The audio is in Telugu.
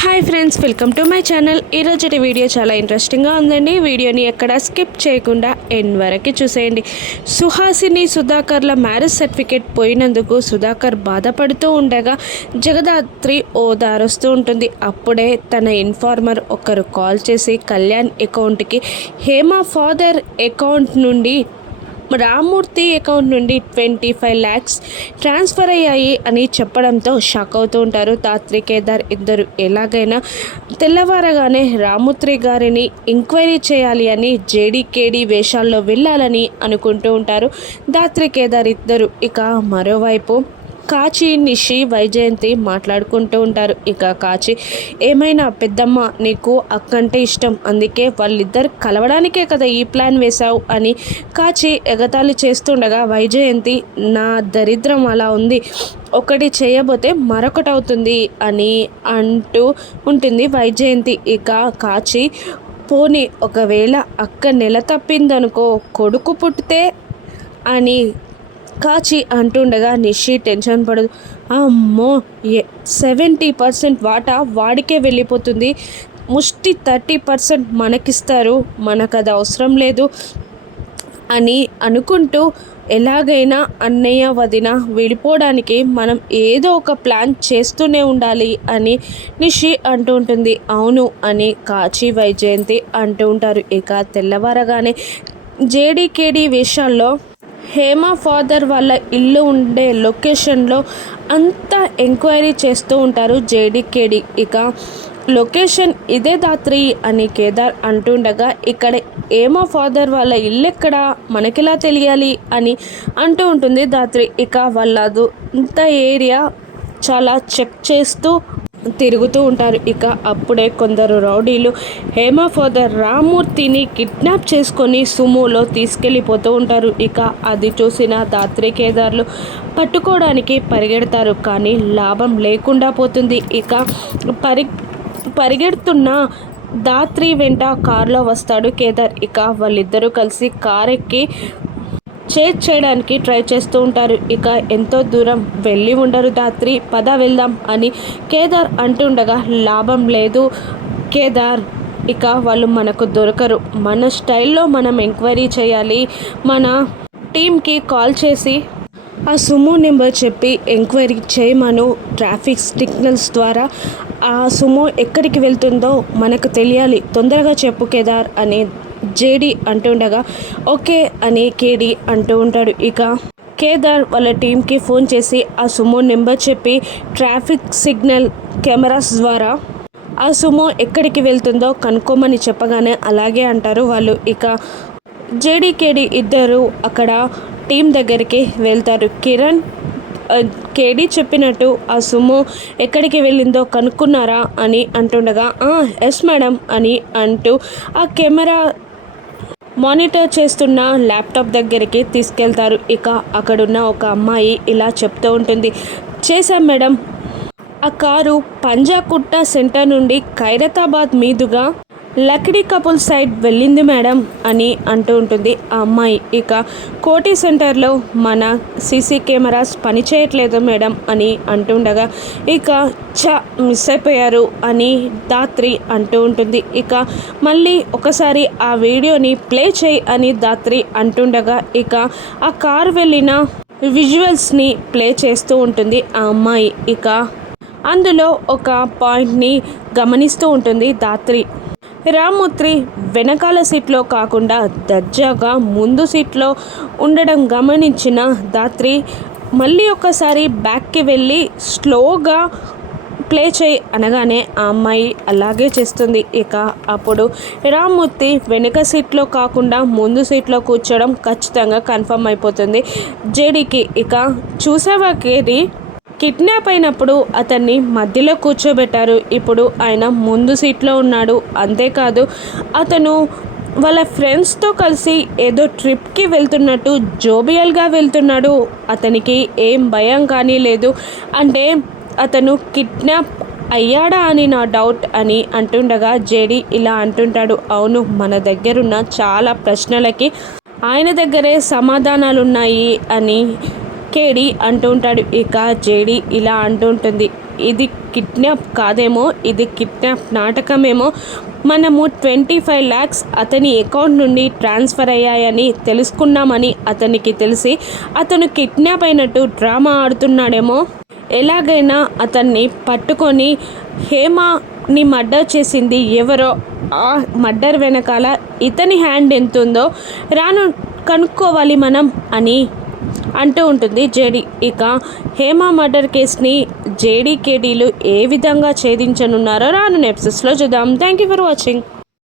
Hi friends, welcome to my channel. ఈరోజు వీడియో చాలా ఇంట్రెస్టింగ్గా ఉందండి. వీడియోని ఎక్కడ స్కిప్ చేయకుండా ఎండ్ వరకు చూసేయండి. సుహాసిని సుధాకర్ల మ్యారేజ్ సర్టిఫికేట్ పోయినందుకు సుధాకర్ బాధపడుతూ ఉండగా జగదాత్రి ఓదారుస్తూ ఉంటుంది. అప్పుడే తన ఇన్ఫార్మర్ ఒకరు కాల్ చేసి కళ్యాణ్ అకౌంట్కి హేమ ఫాదర్ అకౌంట్ నుండి రామ్మూర్తి అకౌంట్ నుండి 25 lakhs ట్రాన్స్ఫర్ అయ్యాయి అని చెప్పడంతో షాక్ అవుతూ ఉంటారు ధాత్రి, కేదార్ ఇద్దరు. ఎలాగైనా తెల్లవారగానే రామ్మూర్తి గారిని ఎంక్వైరీ చేయాలి అని జేడీకేడీ వేషాల్లో వెళ్ళాలని అనుకుంటూ ఉంటారు ధాత్రి, కేదార్ ఇద్దరు. ఇక మరోవైపు కాచి, నిషి, వైజయంతి మాట్లాడుకుంటూ ఉంటారు. ఇక కాచి, ఏమైనా పెద్దమ్మ నీకు అక్కంటే ఇష్టం, అందుకే వాళ్ళిద్దరు కలవడానికే కదా ఈ ప్లాన్ వేశావు అని కాచి ఎగతాళి చేస్తుండగా వైజయంతి, నా దరిద్రం అలా ఉంది, ఒకటి చేయబోతే మరొకటి అవుతుంది అని అంటూ ఉంటుంది వైజయంతి. ఇక కాచి, పోనీ ఒకవేళ అక్క నెల తప్పిందనుకో, కొడుకు పుట్టితే అని కాచి అంటుండగా నిషి టెన్షన్ పడదు. అమ్మో, 70% వాటా వాడికే వెళ్ళిపోతుంది, ముష్టి 30% మనకిస్తారు, మనకు అది అవసరం లేదు అని అనుకుంటూ ఎలాగైనా అన్నయ్య వదిన విడిపోవడానికి మనం ఏదో ఒక ప్లాన్ చేస్తూనే ఉండాలి అని నిషి అంటూ ఉంటుంది. అవును అని కాచి, వైజయంతి అంటూ ఉంటారు. ఇక తెల్లవారగానే జేడీకేడీ వేషాల్లో హేమ ఫాదర్ వాళ్ళ ఇల్లు ఉండే లొకేషన్లో అంతా ఎంక్వైరీ చేస్తూ ఉంటారు జేడీకేడీ. ఇక లొకేషన్ ఇదే ధాత్రి అని కేదార్ అంటుండగా, ఇక్కడ హేమ ఫాదర్ వాళ్ళ ఇల్లు ఎక్కడ మనకిలా తెలియాలి అని అంటూ ఉంటుంది ధాత్రి. ఇక వాళ్ళదు అంత ఏరియా చాలా చెక్ చేస్తూ తిరుగుతూ ఉంటారు. ఇక అప్పుడే కొందరు రౌడీలు హేమ ఫాదర్ రామ్మూర్తిని కిడ్నాప్ చేసుకొని సుమోలో తీసుకెళ్ళిపోతూ ఉంటారు. ఇక అది చూసిన ధాత్రి, కేదార్లు పట్టుకోవడానికి పరిగెడతారు, కానీ లాభం లేకుండా పోతుంది. ఇక పరిగెడుతున్న ధాత్రి వెంట కారులో వస్తాడు కేదార్. ఇక వాళ్ళిద్దరూ కలిసి కార్ ఎక్కి చేయడానికి ట్రై చేస్తూ ఉంటారు. ఇక ఎంతో దూరం వెళ్ళి ఉండరు ధాత్రి, పద వెళ్దాం అని కేదార్ అంటుండగా, లాభం లేదు కేదార్, ఇక వాళ్ళు మనకు దొరకరు, మన స్టైల్లో మనం ఎంక్వైరీ చేయాలి, మన టీంకి కాల్ చేసి ఆ సుమో నెంబర్ చెప్పి ఎంక్వైరీ చేయమను, ట్రాఫిక్ సిగ్నల్స్ ద్వారా ఆ సుమో ఎక్కడికి వెళ్తుందో మనకు తెలియాలి, తొందరగా చెప్పు కేదార్ అని జేడీ అంటుండగా, ఓకే అని కేడీ అంటూ ఉంటాడు. ఇక కేదార్ వాళ్ళ టీంకి ఫోన్ చేసి ఆ సుమో నెంబర్ చెప్పి ట్రాఫిక్ సిగ్నల్ కెమెరాస్ ద్వారా ఆ సుమో ఎక్కడికి వెళ్తుందో కనుక్కోమని చెప్పగానే అలాగే అంటారు వాళ్ళు. ఇక జేడీకేడీ ఇద్దరు అక్కడ టీం దగ్గరికి వెళ్తారు. కిరణ్ కేడీ చెప్పినట్టు ఆ సుమో ఎక్కడికి వెళ్ళిందో కనుక్కున్నారా అని అంటుండగా, ఎస్ మేడం అని అంటూ ఆ కెమెరా మానిటర్ చేస్తున్న ల్యాప్టాప్ దగ్గరికి తీసుకెళ్తారు. ఇక అక్కడున్న ఒక అమ్మాయి ఇలా చెప్తూ ఉంటుంది, చేశాం మేడం, ఆ కారు పంజాకుట్ట సెంటర్ నుండి ఖైరతాబాద్ మీదుగా లక్డీ కపుల్ సైడ్ వెళ్ళింది మేడం అని అంటూ ఉంటుంది ఆ అమ్మాయి. ఇక కోటి సెంటర్లో మన సీసీ కెమెరాస్ పనిచేయట్లేదు మేడం అని అంటుండగా, ఇక మిస్ అయిపోయారు అని ధాత్రి అంటూ ఉంటుంది. ఇక మళ్ళీ ఒకసారి ఆ వీడియోని ప్లే చేయి అని ధాత్రి అంటుండగా, ఇక ఆ కార్ వెళ్ళిన విజువల్స్ని ప్లే చేస్తూ ఉంటుంది ఆ అమ్మాయి. ఇక అందులో ఒక పాయింట్ని గమనిస్తూ ఉంటుంది ధాత్రి. రామ్మూర్తి వెనకాల సీట్లో కాకుండా దర్జాగా ముందు సీట్లో ఉండడం గమనించిన ధాత్రి మళ్ళీ ఒకసారి బ్యాక్కి వెళ్ళి స్లోగా ప్లే చేయి అనగానే ఆ అమ్మాయి అలాగే చేస్తుంది. ఇక అప్పుడు రామ్మూర్తి వెనక సీట్లో కాకుండా ముందు సీట్లో కూర్చోవడం ఖచ్చితంగా కన్ఫర్మ్ అయిపోతుంది జేడీకి. ఇక చూసావా కేడీ, కిడ్నాప్ అయినప్పుడు అతన్ని మధ్యలో కూర్చోబెట్టారు, ఇప్పుడు ఆయన ముందు సీట్లో ఉన్నాడు, అంతేకాదు అతను వాళ్ళ ఫ్రెండ్స్తో కలిసి ఏదో ట్రిప్కి వెళ్తున్నట్టు జోబియల్గా వెళ్తున్నాడు, అతనికి ఏం భయం కానీ లేదు, అంటే అతను కిడ్నాప్ అయ్యాడా అని నా డౌట్ అని అంటుండగా జేడీ ఇలా అంటుంటాడు, అవును, మన దగ్గరున్న చాలా ప్రశ్నలకి ఆయన దగ్గరే సమాధానాలున్నాయి అని కేడీ అంటూ ఉంటాడు. ఇక జేడీ ఇలా అంటూ ఉంటుంది, ఇది కిడ్నాప్ కాదేమో, ఇది కిడ్నాప్ నాటకమేమో. మనము 25 lakhs అతని అకౌంట్ నుండి ట్రాన్స్ఫర్ అయ్యాయని తెలుసుకున్నామని అతనికి తెలిసి అతను కిడ్నాప్ అయినట్టు డ్రామా ఆడుతున్నాడేమో. ఎలాగైనా అతన్ని పట్టుకొని హేమని మర్డర్ చేసింది ఎవరో, ఆ మర్డర్ వెనకాల ఇతని హ్యాండ్ ఎంతుందో రాను కనుక్కోవాలి మనం అని అంటూ ఉంటుంది జేడీ. ఇక హేమ మర్డర్ కేసుని జేడీ కేడీలు ఏ విధంగా ఛేదించనున్నారో రాను ఎపిసోడ్స్లో చూద్దాం. Thank you for watching.